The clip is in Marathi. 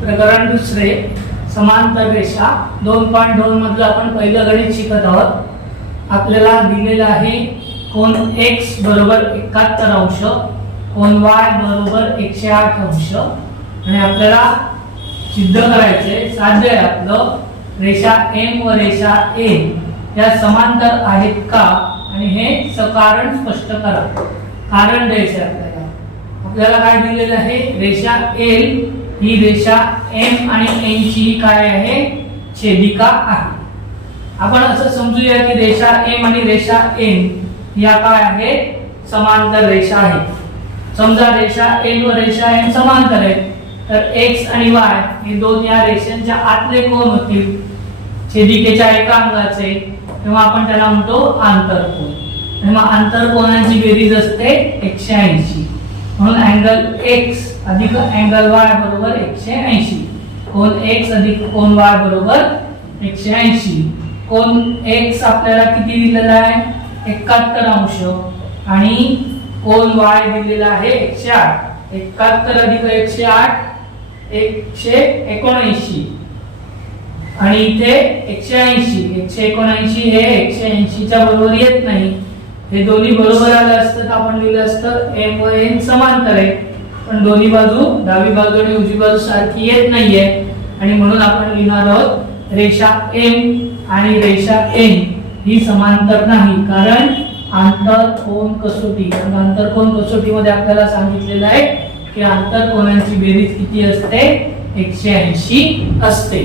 प्रकरण दुसरे समांतर रेषा दोन पॉईंट दोन मधलं आपण पहिलं गणित शिकत आहोत. आपल्याला दिलेलं आहे कोण एक्स बरोबर एकाहत्तर अंश कोण वाय बरोबर एकशे आठ अंश. आणि आपल्याला सिद्ध करायचे साध्य आहे आपलं रेषा एम व रेषा ए या समांतर आहेत का? आणि हे सकारण स्पष्ट करा. कारण द्यायचे आपल्याला. आपल्याला काय दिलेलं आहे? रेषा एल ही रेषा एम आणि एन ची काय आहे? छेदिका आहे. आपण असं समजूया की रेषा एम आणि रेषा एन या काय आहे? समांतर रेषा आहेत. समजा रेषा एन व रेषा एम समांतर आहे तर एक्स आणि वाय हे दोन या रेषांच्या आतले कोण होतील छेदिकेच्या एका अंगाचे तेव्हा आपण त्याला म्हणतो आंतरकोन आणि मग आंतरकोनाची बेरीज असते एकशे ऐंशी. म्हणून अँगल एक्स अधिक अँगल वाय बरोबर एकशे ऐंशी. कोण एक्स अधिक कोण वाय बरोबर एकशे ऐंशी. कोण एक्स आपल्याला किती दिलेला आहे? एकाहत्तर अंश. आणि कोण वाय दिलेला आहे एकशे आठ. एकाहत्तर अधिक एकशे आठ एकशे एकोणऐंशी. आणि इथे एकशे ऐंशी. एकशे एकोणऐंशी हे एकशे ऐंशीच्या बरोबर येत नाही. हे दोन्ही बरोबर आलं असतं तर आपण लिहिलं असतं एम व एन समांतर आहे. पण दोन्ही बाजू डावी बाजू आणि उजवी बाजू सारखी येत नाहीये. आणि म्हणून आपण लिहिणार आहोत रेषा एम आणि रेषा एन ही समांतर नाही. कारण आंतरकोन कसोटी. आंतर कोण कसोटीमध्ये आपल्याला सांगितलेलं आहे की आंतरकोनांची बेरीज किती असते? एकशे ऐंशी असते.